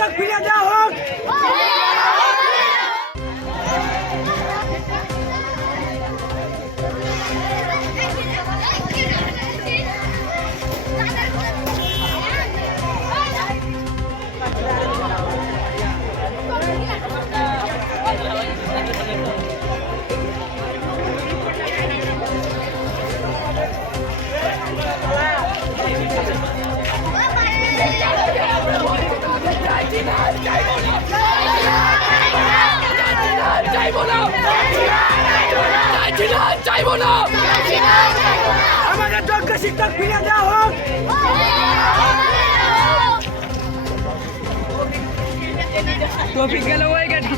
শিক্ষক ফিরে দেওয়া হোক আমাদের যোগ্য শিক্ষক ফিরে দেওয়া হোক। টপিক গেল গেছে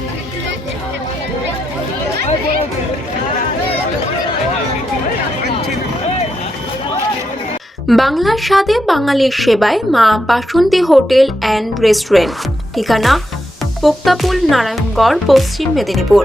বাংলার স্বাদে বাঙালির সেবায় মা বাসন্তী হোটেল অ্যান্ড রেস্টুরেন্ট। ঠিকানা পোক্তাপুল নারায়ণগড় পশ্চিম মেদিনীপুর।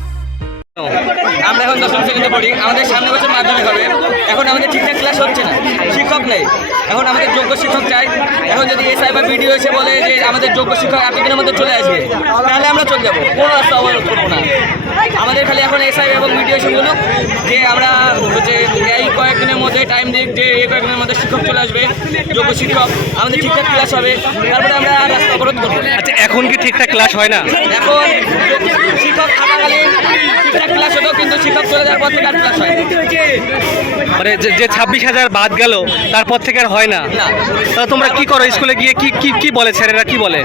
আমরা এখন দশম শ্রেণীতে পড়ি। আমাদের সামনে বছর মাধ্যমিক হবে। এখন আমাদের ঠিকঠাক ক্লাস হচ্ছে না। শিক্ষক নেই। এখন আমাদের যোগ্য শিক্ষক চাই। এখন যদি এসআই বা ভিডিও এসে বলে যে আমাদের যোগ্য শিক্ষক এতদিনের মধ্যে চলে আসবে তাহলে আমরা চলে যাব। কোনো রাস্তা অবরোধ করব না। আমাদের খালি এখন এসআই এবং ভিডিও এসে বলুক যে আমরা যে এই কয়েকদিনের মধ্যে টাইম দিক যে এই কয়েকদিনের মধ্যে শিক্ষক চলে আসবে যোগ্য শিক্ষক। আমাদের ঠিকঠাক ক্লাস হবে। তারপরে আমরা রাস্তা অবরোধ করব আচ্ছা এখন কি ঠিকঠাক ক্লাস হয় না? এখন শিক্ষক থাকাকালীন ক্লাস হতো কিন্তু শিক্ষক চলে যাওয়ার পর থেকে আর ক্লাস হয় মানে যে- ছাব্বিশ হাজার বাদ গেল তারপর থেকে আর হয় না। তাহলে তোমরা কি করো? স্কুলে গিয়ে কি কি কি বলে স্যারেরা? কি বলে?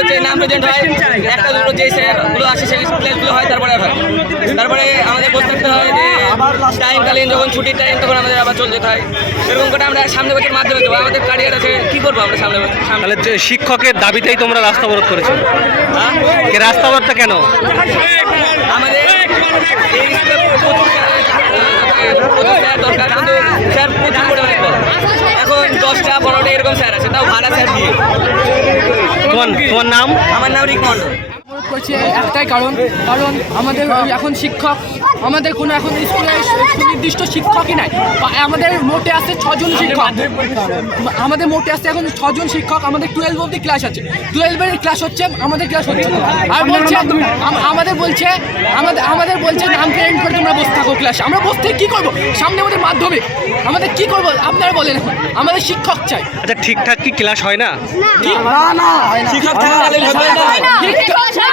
তো নাম প্রেজেন্ট হয়। একটা দুটো যে স্যারগুলো আসে সেই হয় তারপরে হয় তারপরে আমাদের হয় যে টাইমকালীন যখন ছুটির টাইম তখন আমাদের আবার চলে যেতে হয়। এরকম করে আমরা সামনে বছর মাধ্যমে দেবো আমাদের কারিয়ার আছে কী করব আমরা সামনে বছর? তাহলে যে শিক্ষকের দাবিতেই তোমরা রাস্তা অবরোধ করেছ। হ্যাঁ? রাস্তা অবরোধটা কেন? দরকার কিন্তু স্যার প্রচুর পরিমাণে কম এখন দশটা পনেরোটা এরকম স্যার আছে তাও ভাড়া স্যার দিয়ে তোমার তোমার নাম? আমার নাম রিক মন্ডল অনুরোধ করছি একটাই কারণ কারণ আমাদের এখন শিক্ষক আমাদের কোনো এখন স্কুলে সুনির্দিষ্ট শিক্ষকই নাই। আমাদের মোটে আছে ছজন শিক্ষক। আমাদের মোটে আছে এখন ছজন শিক্ষক আমাদের টুয়েলভ অব্দি ক্লাস আছে। টুয়েলভের ক্লাস হচ্ছে আমাদের ক্লাস হচ্ছে। আর বলছে আমাদের বলছে আমাদের আমাদের বলছে নাম প্রেরণ করে তোমরা বসে থাকো ক্লাসে আমরা বসে থেকে কী করব? সামনে আমাদের মাধ্যমিক। আমাদের কি করব? আপনারা বলেন এখন। আমাদের শিক্ষক চাই। আচ্ছা ঠিকঠাক কি ক্লাস হয় না? শিক্ষক থাকাকালীন হবে না। এই আসতে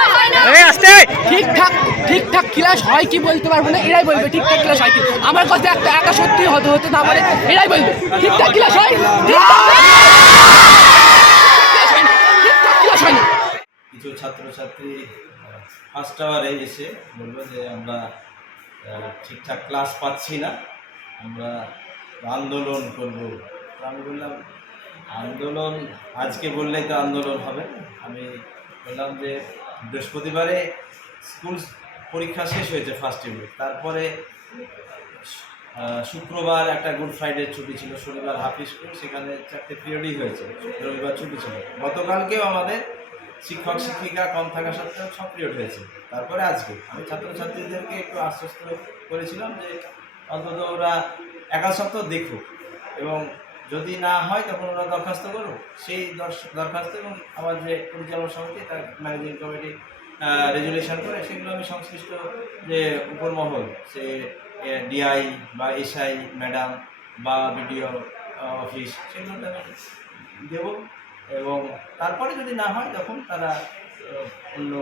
ঠিকঠাক ঠিকঠাক ক্লাস হয় কি বলতে পারব না এরাই বলবে ঠিকঠাক ক্লাস হয় কি। আমার কথা একটা একা সত্যি হতে হতে না পারে এরাই বলবে ঠিকঠাক ক্লাস হয়? কিছু ছাত্রছাত্রী ফার্স্ট আওয়ারে এসে বলল যে আমরা ঠিকঠাক ক্লাস পাচ্ছি না আমরা আন্দোলন করব। আমি বললাম আন্দোলন আজকে বললেই তো আন্দোলন হবে। আমি বললাম যে বৃহস্পতিবারে স্কুল পরীক্ষা শেষ হয়েছে ফার্স্ট ইউনিট তারপরে শুক্রবার একটা গুড ফ্রাইডে ছুটি ছিল, শনিবার হাফ স্কুল সেখানে চারটে পিরিয়ডই হয়েছে। রবিবার ছুটি ছিল। গতকালকেও আমাদের শিক্ষক, শিক্ষিকা কম থাকা সত্ত্বেও সব পিরিয়ড হয়েছে। তারপরে আজকে আমি ছাত্রছাত্রীদেরকে একটু আশ্বস্ত করেছিলাম যে অন্তত ওরা একা সপ্তাহ দেখুক এবং যদি না হয়, তখন ওরা দরখাস্ত করুক। সেই দরখাস্ত এবং আমার যে পরিচালনা সমিতি, তার ম্যানেজিং কমিটি রেজুলেশন করে, সেগুলো আমি সংশ্লিষ্ট যে উপরমহল, সে ডিআই বা এসআই ম্যাডাম বা বিডিও অফিস সেগুলোতে আমি দেবো। এবং তারপরে যদি না হয়, তখন তারা অন্য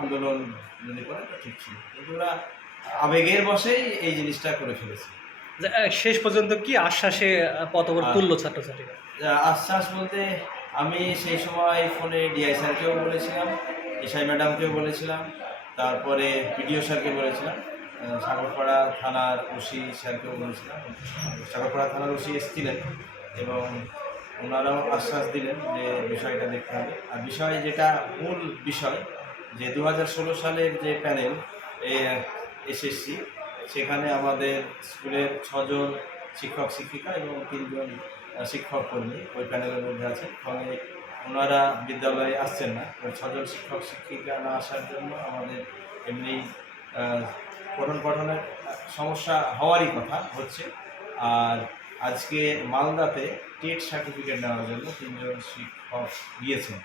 আন্দোলন যদি করে, তো ঠিক ছিল। ওরা আবেগের বসেই এই জিনিসটা করে ফেলেছে। শেষ পর্যন্ত কি আশ্বাসে পতবর তুললো ছাত্রছাত্রীরা? আশ্বাস বলতে আমি সেই সময় ফোনে ডিআই স্যারকেও বলেছিলাম এসআই ম্যাডামকেও বলেছিলাম তারপরে বিডিও স্যারকে বলেছিলাম সাগরপাড়া থানার ওসি স্যারকেও বলেছিলাম সাগরপাড়া থানার ওসি এসেছিলেন এবং ওনারাও আশ্বাস দিলেন যে বিষয়টা দেখতে হবে। আর বিষয় যেটা মূল বিষয় যে দু হাজার ষোলো সালের যে প্যানেল এসএসসি সেখানে আমাদের স্কুলের ছজন শিক্ষক, শিক্ষিকা এবং তিনজন শিক্ষক কর্মী ওই প্যানেলের মধ্যে আছেন। ফলে ওনারা বিদ্যালয়ে আসছেন না। ছজন শিক্ষক, শিক্ষিকা না আসার জন্য আমাদের এমনি পঠন পঠনের সমস্যা হওয়ারই কথা হচ্ছে। আর আজকে মালদাতে টেট সার্টিফিকেট নেওয়ার জন্য তিনজন শিক্ষক গিয়েছেন।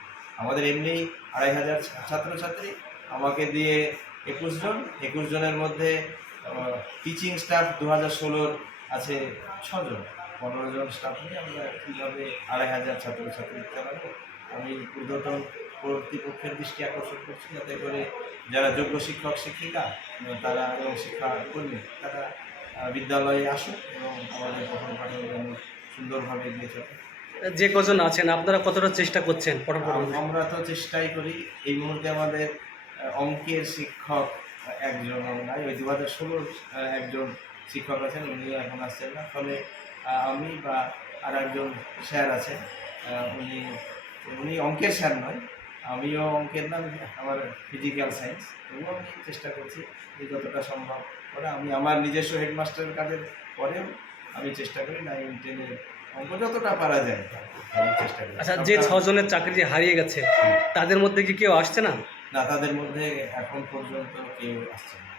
আমাদের এমনি আড়াই হাজার ছাত্রছাত্রী, আমাকে দিয়ে একুশ জন, একুশ জনের মধ্যে টিচিং স্টাফ দু হাজার ষোলোর আছে ছজন। পনেরো জন স্টাফ নিয়ে আমরা কীভাবে আড়াই হাজার ছাত্র ছাত্রছাত্রী চালাবো আমি ঊর্ধ্বতন কর্তৃপক্ষের দৃষ্টি আকর্ষণ করছি যাতে করে যারা যোগ্য শিক্ষক শিক্ষিকা তারা এবং শিক্ষা কর্মী তারা বিদ্যালয়ে আসুক এবং আমাদের পঠন পাঠন যেন সুন্দরভাবে এগিয়ে চলে। যে কজন আছেন আপনারা কতটা চেষ্টা করছেন পঠন আমরা তো চেষ্টাই করি। এই মুহূর্তে আমাদের অঙ্কের শিক্ষক একজন নাই ওই দু হাজার ষোলোর একজন শিক্ষক আছেন উনি এখন আসছেন না। ফলে আমি বা আর একজন স্যার আছেন উনি উনি অঙ্কের স্যার নয় আমিও অঙ্কের নাম আমার ফিজিক্যাল সায়েন্স তবুও আমি চেষ্টা করছি যে যতটা সম্ভব করে। আমি আমার নিজস্ব হেডমাস্টারের কাজের পরেও আমি চেষ্টা করি নাইন টেনের অঙ্ক যতটা পারা যায় আমি চেষ্টা করি। আচ্ছা যে ছজনের চাকরি যে হারিয়ে গেছে তাদের মধ্যে কি কেউ আসছে না? না তাদের মধ্যে এখন পর্যন্ত কেউ আসছে না।